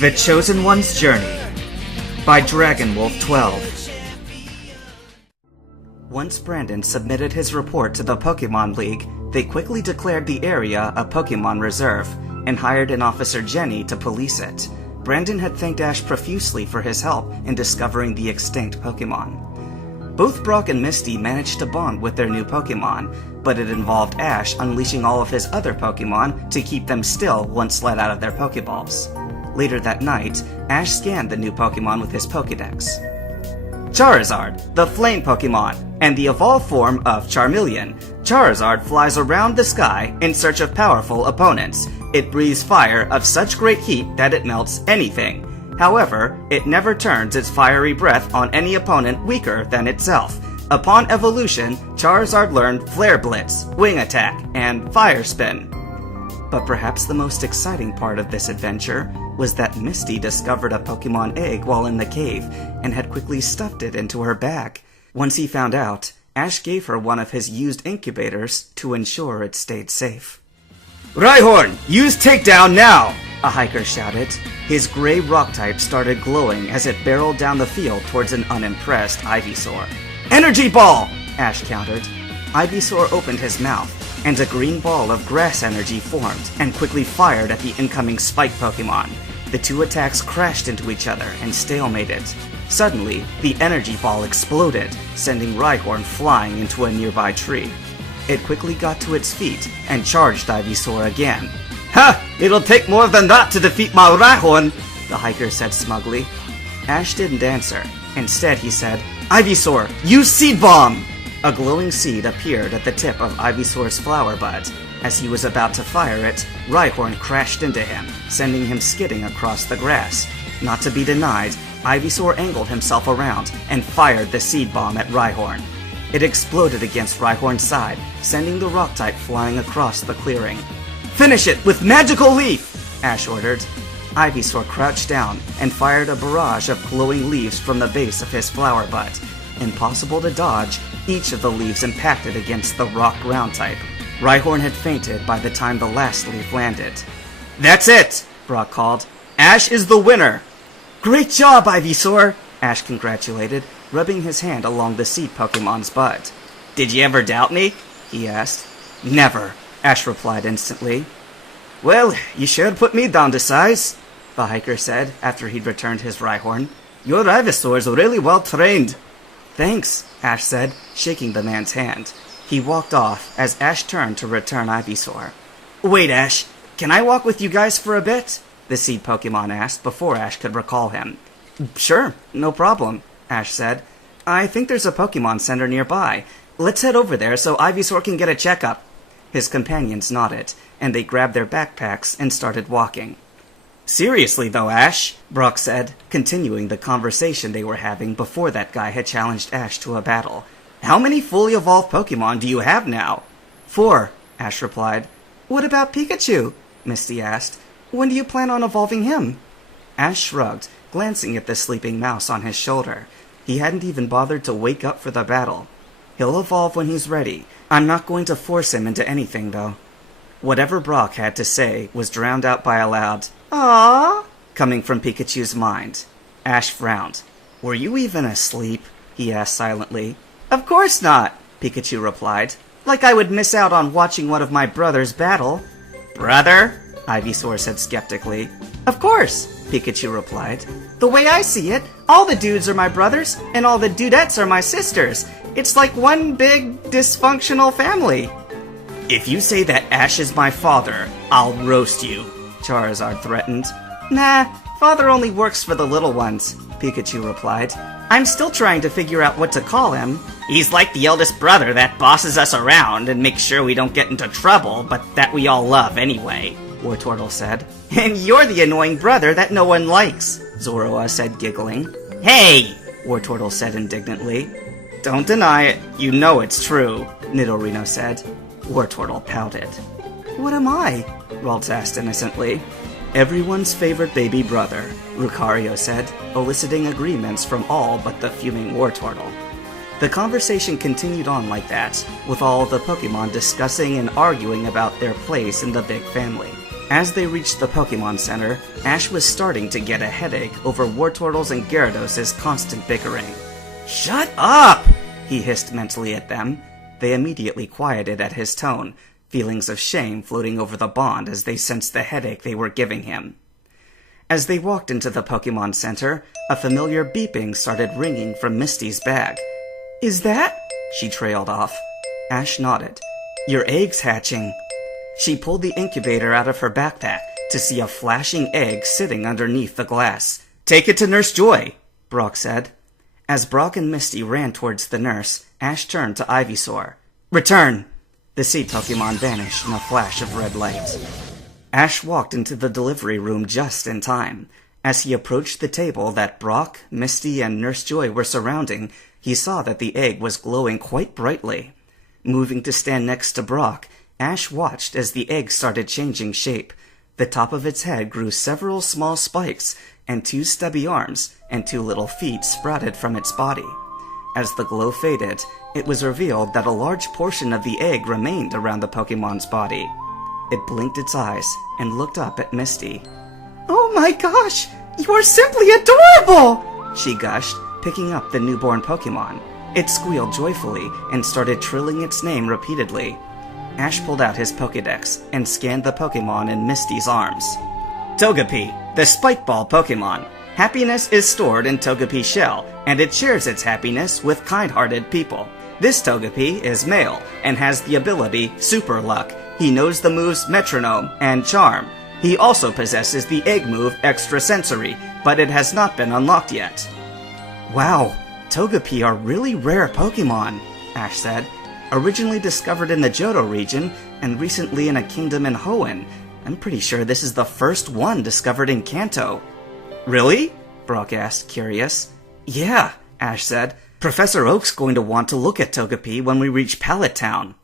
The Chosen One's Journey by DragonWolf12. Once Brandon submitted his report to the Pokemon League, they quickly declared the area a Pokemon Reserve and hired an Officer Jenny to police it. Brandon had thanked Ash profusely for his help in discovering the extinct Pokemon. Both Brock and Misty managed to bond with their new Pokemon, but it involved Ash unleashing all of his other Pokemon to keep them still once let out of their Pokeballs. Later that night, Ash scanned the new Pokemon with his Pokedex. Charizard, the Flame Pokemon, and the evolved form of Charmeleon. Charizard flies around the sky in search of powerful opponents. It breathes fire of such great heat that it melts anything. However, it never turns its fiery breath on any opponent weaker than itself. Upon evolution, Charizard learned Flare Blitz, Wing Attack, and Fire Spin. But perhaps the most exciting part of this adventure was that Misty discovered a Pokemon egg while in the cave and had quickly stuffed it into her bag. Once he found out, Ash gave her one of his used incubators to ensure it stayed safe. "Rhyhorn, use takedown now!" a hiker shouted. His gray rock type started glowing as it barreled down the field towards an unimpressed Ivysaur. "Energy Ball!" Ash countered. Ivysaur opened his mouth, and a green ball of grass energy formed and quickly fired at the incoming Spike Pokemon. The two attacks crashed into each other and stalemated. Suddenly, the energy ball exploded, sending Rhyhorn flying into a nearby tree. It quickly got to its feet and charged Ivysaur again. "Ha! It'll take more than that to defeat my Rhyhorn," the hiker said smugly. Ash didn't answer. Instead, he said, "Ivysaur, use Seed Bomb!" A glowing seed appeared at the tip of Ivysaur's flower bud. As he was about to fire it, Rhyhorn crashed into him, sending him skidding across the grass. Not to be denied, Ivysaur angled himself around and fired the seed bomb at Rhyhorn. It exploded against Rhyhorn's side, sending the rock type flying across the clearing. "Finish it with Magical Leaf!" Ash ordered. Ivysaur crouched down and fired a barrage of glowing leaves from the base of his flower bud. Impossible to dodge, each of the leaves impacted against the rock ground type. Rhyhorn had fainted by the time the last leaf landed. "That's it!" Brock called. "Ash is the winner!" "Great job, Ivysaur!" Ash congratulated, rubbing his hand along the seed Pokemon's bud. "Did you ever doubt me?" he asked. "Never," Ash replied instantly. "Well, you sure put me down to size," the hiker said after he'd returned his Rhyhorn. "Your Ivysaur's really well trained." "Thanks," Ash said, shaking the man's hand. He walked off as Ash turned to return Ivysaur. "Wait, Ash, can I walk with you guys for a bit?" the seed Pokemon asked before Ash could recall him. "Sure, no problem," Ash said. "I think there's a Pokemon Center nearby. Let's head over there so Ivysaur can get a checkup." His companions nodded, and they grabbed their backpacks and started walking. "Seriously though, Ash," Brock said, continuing the conversation they were having before that guy had challenged Ash to a battle. "How many fully evolved Pokemon do you have now?" "4, Ash replied. "What about Pikachu?" Misty asked. "When do you plan on evolving him?" Ash shrugged, glancing at the sleeping mouse on his shoulder. He hadn't even bothered to wake up for the battle. "He'll evolve when he's ready. I'm not going to force him into anything, though." Whatever Brock had to say was drowned out by a loud, "Aww," coming from Pikachu's mind. Ash frowned. "Were you even asleep?" he asked silently. "Of course not," Pikachu replied. "Like I would miss out on watching one of my brothers battle." "Brother?" Ivysaur said skeptically. "Of course," Pikachu replied. "The way I see it, all the dudes are my brothers, and all the dudettes are my sisters. It's like one big, dysfunctional family." "If you say that Ash is my father, I'll roast you," Charizard threatened. "Nah, father only works for the little ones," Pikachu replied. "I'm still trying to figure out what to call him." "He's like the eldest brother that bosses us around and makes sure we don't get into trouble, but that we all love anyway," Wartortle said. "And you're the annoying brother that no one likes," Zoroa said, giggling. "Hey!" Wartortle said indignantly. "Don't deny it. You know it's true," Nidorino said. Wartortle pouted. "What am I?" Ralts asked innocently. "Everyone's favorite baby brother," Lucario said, eliciting agreements from all but the fuming Wartortle. The conversation continued on like that, with all of the Pokemon discussing and arguing about their place in the big family. As they reached the Pokemon Center, Ash was starting to get a headache over Wartortle's and Gyarados' constant bickering. "Shut up!" he hissed mentally at them. They immediately quieted at his tone, feelings of shame floating over the bond as they sensed the headache they were giving him. As they walked into the Pokemon Center, a familiar beeping started ringing from Misty's bag. "Is that?" She trailed off. Ash nodded. "Your egg's hatching." She pulled the incubator out of her backpack to see a flashing egg sitting underneath the glass. "Take it to Nurse Joy," Brock said. As Brock and Misty ran towards the nurse, Ash turned to Ivysaur. "Return!" The sea Pokemon vanished in a flash of red light. Ash walked into the delivery room just in time. As he approached the table that Brock, Misty, and Nurse Joy were surrounding, he saw that the egg was glowing quite brightly. Moving to stand next to Brock, Ash watched as the egg started changing shape. The top of its head grew several small spikes, and 2 stubby arms and 2 little feet sprouted from its body. As the glow faded, it was revealed that a large portion of the egg remained around the Pokemon's body. It blinked its eyes and looked up at Misty. "Oh my gosh! You are simply adorable!" she gushed, picking up the newborn Pokemon. It squealed joyfully and started trilling its name repeatedly. Ash pulled out his Pokédex and scanned the Pokemon in Misty's arms. Togepi, the Spike Ball Pokemon. Happiness is stored in Togepi's shell, and it shares its happiness with kind-hearted people. This Togepi is male and has the ability Super Luck. He knows the moves Metronome and Charm. He also possesses the egg move Extrasensory, but it has not been unlocked yet. "Wow, Togepi are really rare Pokemon," Ash said. "Originally discovered in the Johto region and recently in a kingdom in Hoenn. I'm pretty sure this is the first one discovered in Kanto." "Really?" Brock asked, curious. "Yeah," Ash said. "Professor Oak's going to want to look at Togepi when we reach Pallet Town."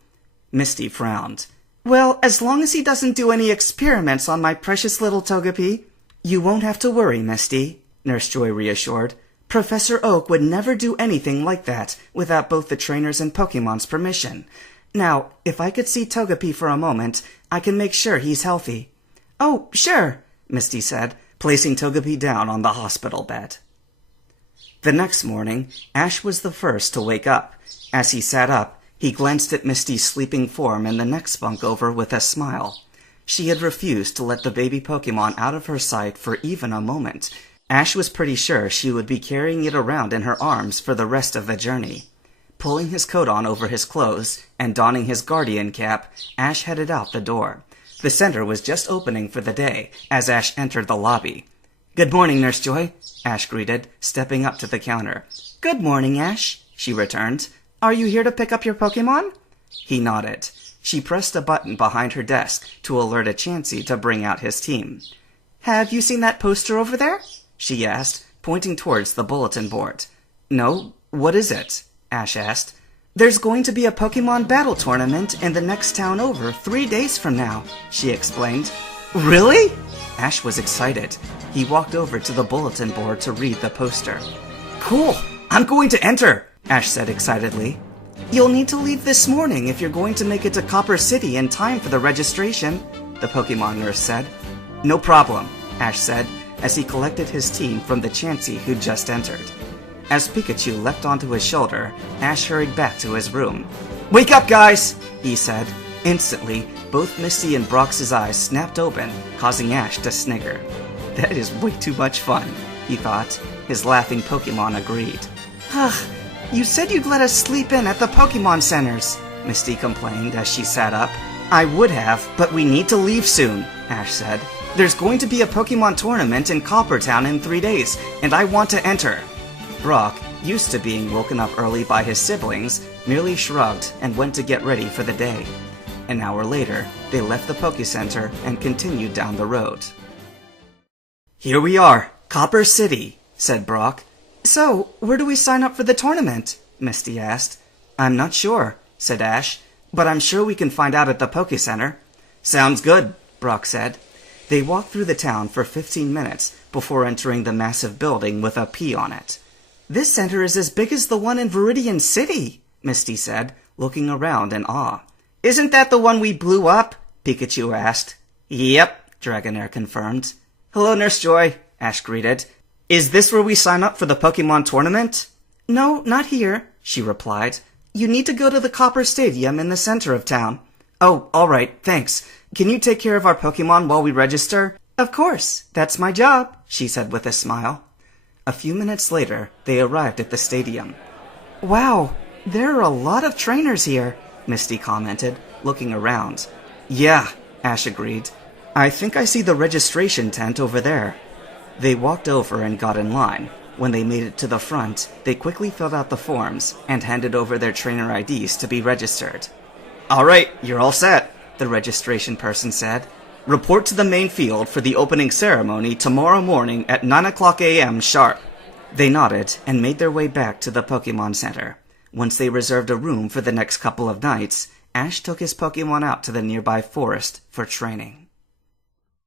Misty frowned. "Well, as long as he doesn't do any experiments on my precious little Togepi." "You won't have to worry, Misty," Nurse Joy reassured. "Professor Oak would never do anything like that without both the trainers and Pokemon's permission. Now, if I could see Togepi for a moment, I can make sure he's healthy." "Oh, sure," Misty said, placing Togepi down on the hospital bed. The next morning, Ash was the first to wake up. As he sat up, he glanced at Misty's sleeping form in the next bunk over with a smile. She had refused to let the baby Pokemon out of her sight for even a moment. Ash was pretty sure she would be carrying it around in her arms for the rest of the journey. Pulling his coat on over his clothes and donning his guardian cap, Ash headed out the door. The center was just opening for the day as Ash entered the lobby. "Good morning, Nurse Joy," Ash greeted, stepping up to the counter. "Good morning, Ash," she returned. "Are you here to pick up your Pokemon?" He nodded. She pressed a button behind her desk to alert a Chansey to bring out his team. "Have you seen that poster over there?" she asked, pointing towards the bulletin board. "No, what is it?" Ash asked. "There's going to be a Pokemon battle tournament in the next town over 3 days from now," she explained. "Really?" Ash was excited. He walked over to the bulletin board to read the poster. "Cool! I'm going to enter!" Ash said excitedly. "You'll need to leave this morning if you're going to make it to Copper City in time for the registration," the Pokemon nurse said. "No problem," Ash said, as he collected his team from the Chansey who'd just entered. As Pikachu leapt onto his shoulder, Ash hurried back to his room. "Wake up, guys!" he said. Instantly, both Misty and Brock's eyes snapped open, causing Ash to snigger. "That is way too much fun," he thought. His laughing Pokemon agreed. "Ugh, you said you'd let us sleep in at the Pokemon Centers," Misty complained as she sat up. "I would have, but we need to leave soon," Ash said. "There's going to be a Pokemon tournament in Coppertown in 3 days, and I want to enter." Brock, used to being woken up early by his siblings, merely shrugged and went to get ready for the day. An hour later, they left the Poké Center and continued down the road. "Here we are, Copper City," said Brock. "So, where do we sign up for the tournament?" Misty asked. "I'm not sure," said Ash, "but I'm sure we can find out at the Poké Center." "Sounds good," Brock said. They walked through the town for 15 minutes before entering the massive building with a P on it. "This center is as big as the one in Viridian City," Misty said, looking around in awe. "Isn't that the one we blew up?" Pikachu asked. "Yep," Dragonair confirmed. Hello, Nurse Joy, Ash greeted. Is this where we sign up for the Pokemon tournament? No, not here, she replied. You need to go to the Copper Stadium in the center of town. Oh, all right, thanks. Can you take care of our Pokemon while we register? Of course, that's my job, she said with a smile. A few minutes later, they arrived at the stadium. Wow, there are a lot of trainers here, Misty commented, looking around. Yeah, Ash agreed. I think I see the registration tent over there. They walked over and got in line. When they made it to the front, they quickly filled out the forms and handed over their trainer IDs to be registered. All right, you're all set, the registration person said. Report to the main field for the opening ceremony tomorrow morning at 9 o'clock a.m. sharp. They nodded and made their way back to the Pokemon Center. Once they reserved a room for the next couple of nights, Ash took his Pokemon out to the nearby forest for training.